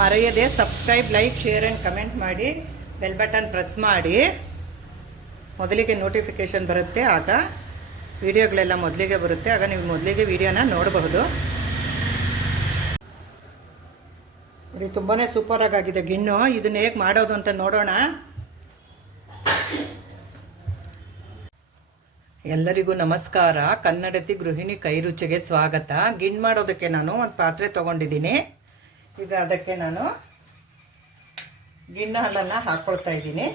ಮರೆಯದೆ subscribe, like, share and comment ಮಾಡಿ. Bell button press ಮಾಡಿ. ಮೊದಲಿಗೆ ನೋಟಿಫಿಕೇಷನ್ ಬರುತ್ತೆ, ಆಗ ವಿಡಿಯೋಗಳೆಲ್ಲ ಮೊದಲಿಗೆ ಬರುತ್ತೆ, ಆಗ ನೀವು ಮೊದಲಿಗೆ ವಿಡಿಯೋನ ನೋಡಬಹುದು. ಇದು ತುಂಬಾ ಸೂಪರಾಗಿದೆ ಗಿಣ್ಣು. ಇದನ್ನ ಹೇಗೆ ಮಾಡೋದು ಅಂತ ನೋಡೋಣ. ಎಲ್ಲರಿಗೂ ನಮಸ್ಕಾರ. ಕನ್ನಡತಿ ಗೃಹಿಣಿ ಕೈ ರುಚಿಗೆ ಸ್ವಾಗತ. ಗಿಣ್ಣು ಮಾಡೋದಕ್ಕೆ ನಾನು ಒಂದು ಪಾತ್ರೆ ತೊಗೊಂಡಿದ್ದೀನಿ. ಈಗ ಅದಕ್ಕೆ ನಾನು ಗಿಣ್ಣು ಹಾಲನ್ನು ಹಾಕ್ಕೊಳ್ತಾ ಇದ್ದೀನಿ.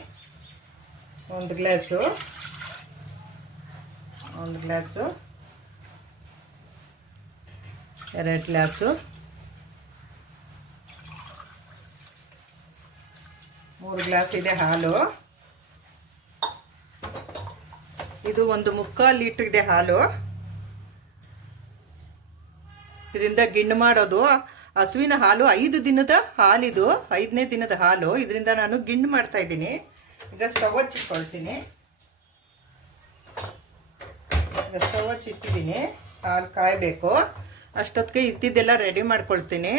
ಒಂದು ಗ್ಲಾಸು 2 ಗ್ಲಾಸು 3 ಗ್ಲಾಸ್ ಇದೆ ಹಾಲು. ಇದು 1/4 ಲೀಟ್ರ್ ಇದೆ ಹಾಲು. ಇದರಿಂದ ಗಿಣ್ಣು ಮಾಡೋದು. ಹಸುವಿನ ಹಾಲು 5 ದಿನದ ಹಾಲಿದು, 5ನೇ ದಿನದ ಹಾಲು. ಇದರಿಂದ ನಾನು ಗಿಣ್ಣು ಮಾಡ್ತಾ ಇದ್ದೀನಿ. ಈಗ ಸ್ಟವ್ ಹಚ್ಚಿಟ್ಕೊಳ್ತೀನಿ. ಈಗ ಸ್ಟವ್ ಹಚ್ಚಿಟ್ಟಿದ್ದೀನಿ. ಹಾಲು ಕಾಯಬೇಕು. ಅಷ್ಟೊತ್ತಿಗೆ ಇದ್ದಿದ್ದೆಲ್ಲ ರೆಡಿ ಮಾಡ್ಕೊಳ್ತೀನಿ.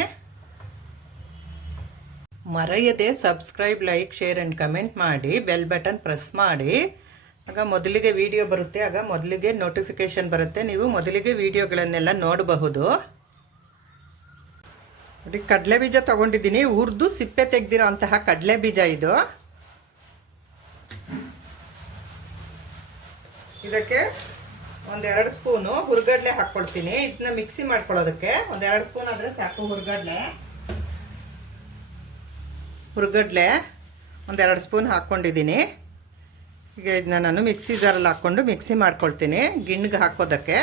ಮರೆಯದೆ subscribe, like, share and comment ಮಾಡಿ. ಬೆಲ್ ಬಟನ್ ಪ್ರೆಸ್ ಮಾಡಿ. ಆಗ ಮೊದಲಿಗೆ ವಿಡಿಯೋ ಬರುತ್ತೆ, ಆಗ ಮೊದಲಿಗೆ ನೋಟಿಫಿಕೇಷನ್ ಬರುತ್ತೆ. ನೀವು ಮೊದಲಿಗೆ ವಿಡಿಯೋಗಳನ್ನೆಲ್ಲ ನೋಡಬಹುದು. ನೋಡಿ, ಕಡಲೆ ಬೀಜ ತೊಗೊಂಡಿದ್ದೀನಿ. ಹುರಿದು ಸಿಪ್ಪೆ ತೆಗೆದಿರೋ ಅಂತಹ ಕಡಲೆ ಬೀಜ ಇದು. ಇದಕ್ಕೆ 1-2 ಸ್ಪೂನು ಹುರ್ಗಡ್ಲೆ ಹಾಕ್ಕೊಳ್ತೀನಿ. ಇದನ್ನ ಮಿಕ್ಸಿ ಮಾಡ್ಕೊಳ್ಳೋದಕ್ಕೆ 1-2 ಸ್ಪೂನ್ ಆದರೆ ಸಾಕು. ಹುರ್ಗಡ್ಲೆ 1-2 ಸ್ಪೂನ್ ಹಾಕ್ಕೊಂಡಿದ್ದೀನಿ. ಈಗ ಇದನ್ನ ನಾನು ಮಿಕ್ಸಿ ಜಾರಲ್ಲಿ ಹಾಕ್ಕೊಂಡು ಮಿಕ್ಸಿ ಮಾಡ್ಕೊಳ್ತೀನಿ ಗಿಣ್ಣಿಗೆ ಹಾಕೋದಕ್ಕೆ.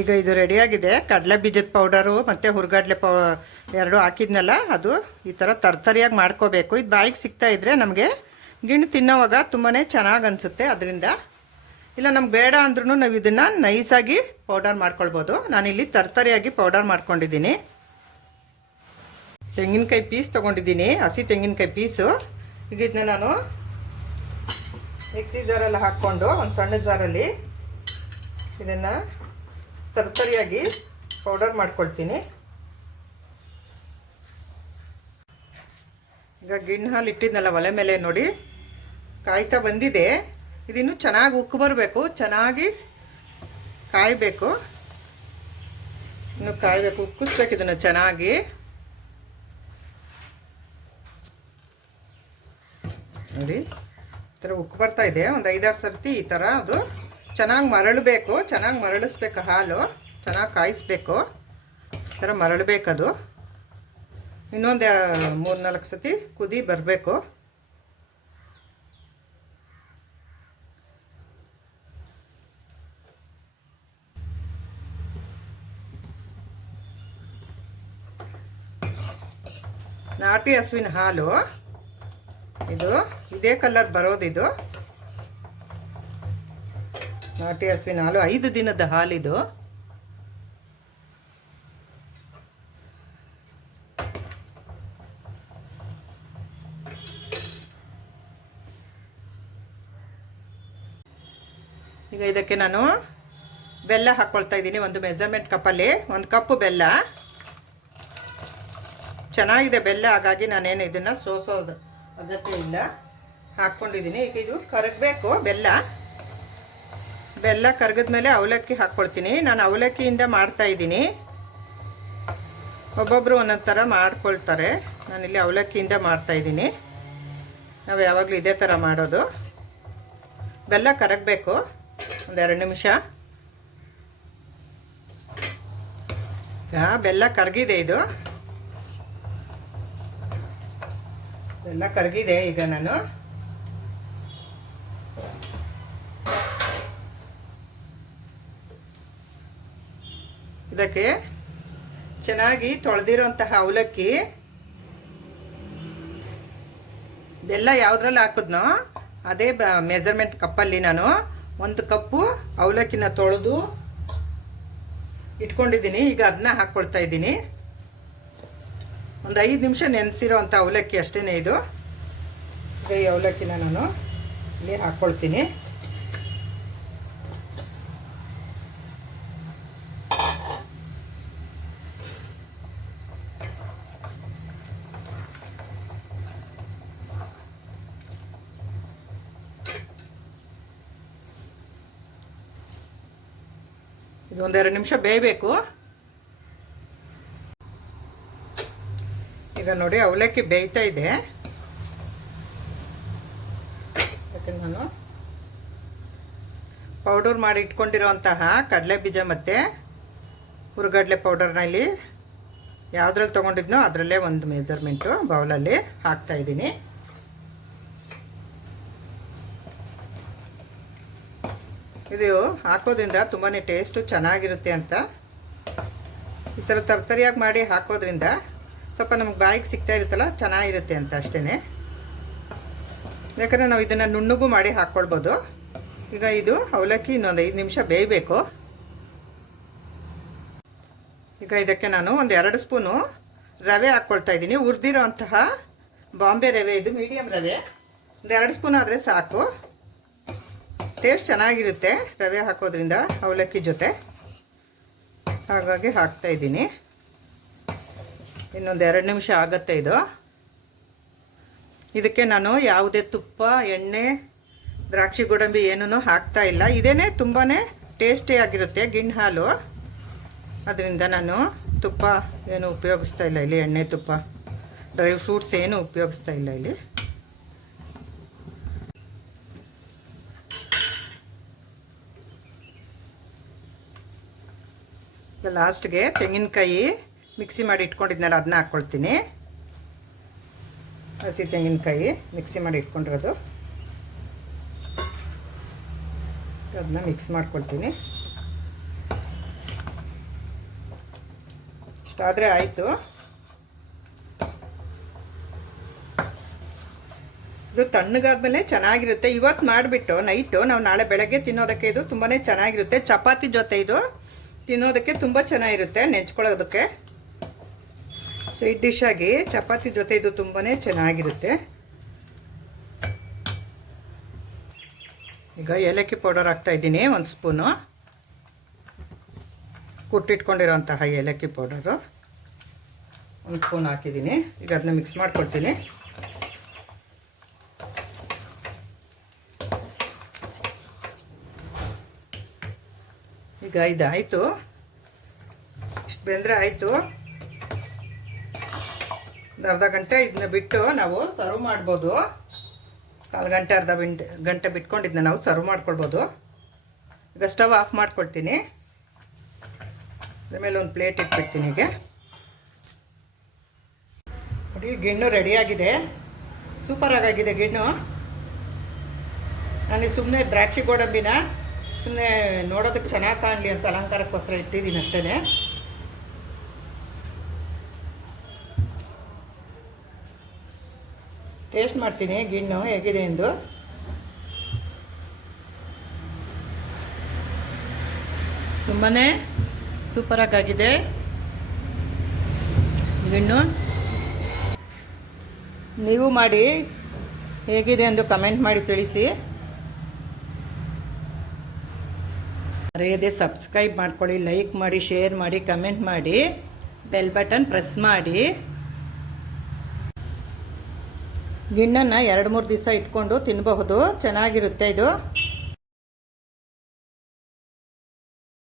ಈಗ ಇದು ರೆಡಿಯಾಗಿದೆ. ಕಡಲೆ ಬೀಜದ ಪೌಡರು ಮತ್ತು ಹುರ್ಗಡ್ಲೆ ಎರಡು ಹಾಕಿದ್ನಲ್ಲ, ಅದು ಈ ಥರ ತರ್ತರಿಯಾಗಿ ಮಾಡ್ಕೋಬೇಕು. ಇದು ಬಾಯಿಗೆ ಸಿಗ್ತಾ ಇದ್ದರೆ ನಮಗೆ ಗಿಣ್ಣು ತಿನ್ನೋವಾಗ ತುಂಬಾ ಚೆನ್ನಾಗಿ ಅನಿಸುತ್ತೆ. ಅದರಿಂದ ಇಲ್ಲ ನಮ್ಗೆ ಬೇಡ ಅಂದ್ರೂ ನಾವು ಇದನ್ನು ನೈಸಾಗಿ ಪೌಡರ್ ಮಾಡ್ಕೊಳ್ಬೋದು. ನಾನಿಲ್ಲಿ ತರ್ತರಿಯಾಗಿ ಪೌಡರ್ ಮಾಡ್ಕೊಂಡಿದ್ದೀನಿ. ತೆಂಗಿನಕಾಯಿ ಪೀಸ್ ತೊಗೊಂಡಿದ್ದೀನಿ, ಹಸಿ ತೆಂಗಿನಕಾಯಿ ಪೀಸು. ಈಗ ಇದನ್ನ ನಾನು ಮಿಕ್ಸಿ ಜಾರಲ್ಲಿ ಹಾಕ್ಕೊಂಡು ಒಂದು ಸಣ್ಣ ಜಾರಲ್ಲಿ ಇದನ್ನು ತರ್ತರಿಯಾಗಿ ಪೌಡರ್ ಮಾಡ್ಕೊಳ್ತೀನಿ. ಈಗ ಗಿಣ್ಣು ಹಾಲು ಇಟ್ಟಿದ್ನಲ್ಲ ಒಲೆ ಮೇಲೆ, ನೋಡಿ ಕಾಯ್ತಾ ಬಂದಿದೆ. ಇದಿನ್ನು ಚೆನ್ನಾಗಿ ಉಕ್ಕು ಬರಬೇಕು, ಚೆನ್ನಾಗಿ ಕಾಯಬೇಕು. ಇನ್ನು ಕಾಯಬೇಕು, ಉಕ್ಕಿಸ್ಬೇಕು ಇದನ್ನು ಚೆನ್ನಾಗಿ. ನೋಡಿ ಈ ಥರ ಉಕ್ಕು ಬರ್ತಾ ಇದೆ. ಒಂದು 5-6 ಸರ್ತಿ ಈ ಥರ ಅದು ಚೆನ್ನಾಗಿ ಮರಳಬೇಕು. ಚೆನ್ನಾಗಿ ಮರಳಿಸ್ಬೇಕು. ಹಾಲು ಚೆನ್ನಾಗಿ ಕಾಯಿಸ್ಬೇಕು. ಈ ಥರ ಮರಳಬೇಕದು. ಇನ್ನೊಂದು 3-4 ಸತಿ ಕುದಿ ಬರಬೇಕು. ನಾಟಿ ಹಸುವಿನ ಹಾಲು ಇದು. ಇದೇ ಕಲರ್ ಬರೋದಿದು. ನಾಟಿ ಹಸುವಿನ ಹಾಲು 5 ದಿನದ ಹಾಲಿದು. ಈಗ ಇದಕ್ಕೆ ನಾನು ಬೆಲ್ಲ ಹಾಕ್ಕೊಳ್ತಾ ಇದ್ದೀನಿ. ಒಂದು ಮೆಜರ್ಮೆಂಟ್ ಕಪ್ಪಲ್ಲಿ 1 ಕಪ್ಪು ಬೆಲ್ಲ. ಚೆನ್ನಾಗಿದೆ ಬೆಲ್ಲ, ಹಾಗಾಗಿ ನಾನೇನು ಇದನ್ನು ಸೋಸೋದು ಅಗತ್ಯ ಇಲ್ಲ. ಹಾಕ್ಕೊಂಡಿದ್ದೀನಿ. ಈಗ ಇದು ಕರಗಬೇಕು ಬೆಲ್ಲ ಕರಗಿದ್ಮೇಲೆ ಅವಲಕ್ಕಿ ಹಾಕ್ಕೊಳ್ತೀನಿ. ನಾನು ಅವಲಕ್ಕಿಯಿಂದ ಮಾಡ್ತಾಯಿದ್ದೀನಿ. ಒಬ್ಬೊಬ್ಬರು ಒಂದೊಂದು ಥರ ಮಾಡ್ಕೊಳ್ತಾರೆ. ನಾನಿಲ್ಲಿ ಅವಲಕ್ಕಿಯಿಂದ ಮಾಡ್ತಾಯಿದ್ದೀನಿ. ನಾವು ಯಾವಾಗಲೂ ಇದೇ ಥರ ಮಾಡೋದು. ಬೆಲ್ಲ ಕರಗಬೇಕು ಒಂದು 2 ನಿಮಿಷ. ಈಗ ಬೆಲ್ಲ ಕರಗಿದೆ. ಇದು ಬೆಲ್ಲ ಕರಗಿದೆ. ಈಗ ನಾನು ಇದಕ್ಕೆ ಚೆನ್ನಾಗಿ ತೊಳೆದಿರೋಂತಹ ಅವಲಕ್ಕಿ, ಬೆಲ್ಲ ಯಾವುದ್ರಲ್ಲಿ ಹಾಕಿದ್ನೋ ಅದೇ ಮೆಜರ್ಮೆಂಟ್ ಕಪ್ಪಲ್ಲಿ ನಾನು 1 ಕಪ್ಪು ಅವಲಕ್ಕಿನ ತೊಳೆದು ಇಟ್ಕೊಂಡಿದ್ದೀನಿ. ಈಗ ಅದನ್ನ ಹಾಕ್ಕೊಳ್ತಾ ಇದ್ದೀನಿ. ಒಂದು 5 ನಿಮಿಷ ನೆನೆಸಿರೋ ಅಂಥ ಅವಲಕ್ಕಿ ಅಷ್ಟೇ ಇದು. ಈಗ ಈ ಅವಲಕ್ಕಿನ ನಾನು ಇಲ್ಲಿ ಹಾಕ್ಕೊಳ್ತೀನಿ. ಇದು ಒಂದೆರಡು ನಿಮಿಷ ಬೇಯಬೇಕು. ಈಗ ನೋಡಿ ಅವಲಕ್ಕಿ ಬೇಯ್ತಾ ಇದೆ. ಯಾಕಂದ್ರೆ ನಾನು ಪೌಡರ್ ಮಾಡಿ ಇಟ್ಕೊಂಡಿರೋಂತಹ ಕಡಲೆ ಬೀಜ ಮತ್ತು ಹುರುಗಡ್ಲೆ ಪೌಡರ್ನ ಇಲ್ಲಿ ಯಾವುದ್ರಲ್ಲಿ ತೊಗೊಂಡಿದ್ನೋ ಅದರಲ್ಲೇ ಒಂದು ಮೆಜರ್ಮೆಂಟು ಬೌಲಲ್ಲಿ ಹಾಕ್ತಾಯಿದ್ದೀನಿ. ಇದು ಹಾಕೋದ್ರಿಂದ ತುಂಬಾ ಟೇಸ್ಟು ಚೆನ್ನಾಗಿರುತ್ತೆ ಅಂತ. ಈ ಥರ ತರ್ತರಿಯಾಗಿ ಮಾಡಿ ಹಾಕೋದ್ರಿಂದ ಸ್ವಲ್ಪ ನಮಗೆ ಬಾಯಿಗೆ ಸಿಗ್ತಾ ಇರುತ್ತಲ್ಲ, ಚೆನ್ನಾಗಿರುತ್ತೆ ಅಂತ ಅಷ್ಟೇ. ಯಾಕಂದರೆ ನಾವು ಇದನ್ನು ನುಣ್ಣಗೂ ಮಾಡಿ ಹಾಕ್ಕೊಳ್ಬೋದು. ಈಗ ಇದು ಅವಲಕ್ಕಿ ಇನ್ನೊಂದು 5 ನಿಮಿಷ ಬೇಯಬೇಕು. ಈಗ ಇದಕ್ಕೆ ನಾನು ಒಂದು 2 ಸ್ಪೂನು ರವೆ ಹಾಕ್ಕೊಳ್ತಾ ಇದ್ದೀನಿ. ಹುರಿದಿರೋ ಅಂತಹ ಬಾಂಬೆ ರವೆ, ಇದು ಮೀಡಿಯಮ್ ರವೆ. ಒಂದು 2 ಸ್ಪೂನ್ ಆದರೆ ಸಾಕು. ಟೇಸ್ಟ್ ಚೆನ್ನಾಗಿರುತ್ತೆ ರವೆ ಹಾಕೋದ್ರಿಂದ ಅವಲಕ್ಕಿ ಜೊತೆ, ಹಾಗಾಗಿ ಹಾಕ್ತಾ ಇದ್ದೀನಿ. ಇನ್ನೊಂದು 2 ನಿಮಿಷ ಆಗುತ್ತೆ ಇದು. ಇದಕ್ಕೆ ನಾನು ಯಾವುದೇ ತುಪ್ಪ, ಎಣ್ಣೆ, ದ್ರಾಕ್ಷಿ ಗೋಡಂಬಿ ಏನೂ ಹಾಕ್ತಾ ಇಲ್ಲ. ಇದೇನೇ ತುಂಬಾ ಟೇಸ್ಟಿಯಾಗಿರುತ್ತೆ ಗಿಣ್ಣು ಹಾಲು. ಅದರಿಂದ ನಾನು ತುಪ್ಪ ಏನು ಉಪಯೋಗಿಸ್ತಾ ಇಲ್ಲ ಇಲ್ಲಿ, ಎಣ್ಣೆ, ತುಪ್ಪ, ಡ್ರೈ ಫ್ರೂಟ್ಸ್ ಏನು ಉಪಯೋಗಿಸ್ತಾ ಇಲ್ಲ ಇಲ್ಲಿ. ಲಾಸ್ಟ್ಗೆ ತೆಂಗಿನಕಾಯಿ ಮಿಕ್ಸಿ ಮಾಡಿ ಇಟ್ಕೊಂಡಿದ್ನಲ್ಲ ಅದನ್ನ ಹಾಕ್ಕೊಳ್ತೀನಿ. ಹಸಿ ತೆಂಗಿನಕಾಯಿ ಮಿಕ್ಸಿ ಮಾಡಿ ಇಟ್ಕೊಂಡಿರೋದು, ಅದನ್ನ ಮಿಕ್ಸ್ ಮಾಡ್ಕೊಳ್ತೀನಿ. ಇಷ್ಟಾದರೆ ಆಯಿತು. ಇದು ತಣ್ಣಗಾದ್ಮೇಲೆ ಚೆನ್ನಾಗಿರುತ್ತೆ. ಇವತ್ತು ಮಾಡಿಬಿಟ್ಟು ನೈಟು ನಾವು ನಾಳೆ ಬೆಳಗ್ಗೆ ತಿನ್ನೋದಕ್ಕೆ ಇದು ತುಂಬಾ ಚೆನ್ನಾಗಿರುತ್ತೆ. ಚಪಾತಿ ಜೊತೆ ಇದು ತಿನ್ನೋದಕ್ಕೆ ತುಂಬ ಚೆನ್ನಾಗಿರುತ್ತೆ. ನೆಂಚ್ಕೊಳ್ಳೋದಕ್ಕೆ ಸೈಡ್ ಡಿಶ್ ಆಗಿ ಚಪಾತಿ ಜೊತೆ ಇದು ತುಂಬಾ ಚೆನ್ನಾಗಿರುತ್ತೆ. ಈಗ ಏಲಕ್ಕಿ ಪೌಡರ್ ಹಾಕ್ತಾಯಿದ್ದೀನಿ 1 ಸ್ಪೂನು. ಕುಟ್ಟಿಟ್ಕೊಂಡಿರೋಂತಹ ಏಲಕ್ಕಿ ಪೌಡರು 1 ಸ್ಪೂನ್ ಹಾಕಿದ್ದೀನಿ. ಈಗ ಅದನ್ನ ಮಿಕ್ಸ್ ಮಾಡ್ಕೊಳ್ತೀನಿ. ಈಗ ಇದಾಯಿತು, ಇಷ್ಟು ಬೆಂದರೆ ಆಯಿತು. ಒಂದು ಅರ್ಧ ಗಂಟೆ ಇದನ್ನ ಬಿಟ್ಟು ನಾವು ಸರ್ವ್ ಮಾಡ್ಬೋದು. ಕಾಲು ಗಂಟೆ ಅರ್ಧ ಗಂಟೆ ಬಿಟ್ಕೊಂಡಿದ್ದನ್ನ ನಾವು ಸರ್ವ್ ಮಾಡ್ಕೊಳ್ಬೋದು. ಈಗ ಸ್ಟವ್ ಆಫ್ ಮಾಡ್ಕೊಳ್ತೀನಿ. ಅದ್ರ ಮೇಲೆ ಒಂದು ಪ್ಲೇಟ್ ಇಟ್ಬಿಡ್ತೀನಿ. ಈಗ ನೋಡಿ ಗಿಣ್ಣು ರೆಡಿಯಾಗಿದೆ. ಸೂಪರಾಗಿದೆ ಗಿಣ್ಣು. ನಾನು ಸುಮ್ಮನೆ ದ್ರಾಕ್ಷಿ ಗೋಡಂಬಿನ ಸುಮ್ಮನೆ ನೋಡೋದಕ್ಕೆ ಚೆನ್ನಾಗಿ ಕಾಣಲಿ ಅಂತ ಅಲಂಕಾರಕ್ಕೋಸ್ಕರ ಇಟ್ಟಿದ್ದೀನಿ ಅಷ್ಟೇ. ಟೇಸ್ಟ್ ಮಾಡ್ತೀನಿ ಗಿಣ್ಣು ಹೇಗಿದೆ ಎಂದು. ತುಂಬಾ ಸೂಪರಾಗಿದೆ ಗಿಣ್ಣು. ನೀವು ಮಾಡಿ ಹೇಗಿದೆ ಎಂದು ಕಮೆಂಟ್ ಮಾಡಿ ತಿಳಿಸಿ. ಮರೆಯದೆ ಸಬ್ಸ್ಕ್ರೈಬ್ ಮಾಡ್ಕೊಳ್ಳಿ, ಲೈಕ್ ಮಾಡಿ, ಶೇರ್ ಮಾಡಿ, ಕಮೆಂಟ್ ಮಾಡಿ, ಬೆಲ್ ಬಟನ್ ಪ್ರೆಸ್ ಮಾಡಿ. ಗಿಣ್ಣನ್ನು 2-3 ದಿವಸ ಇಟ್ಕೊಂಡು ತಿನ್ನಬಹುದು. ಚೆನ್ನಾಗಿರುತ್ತೆ ಇದು.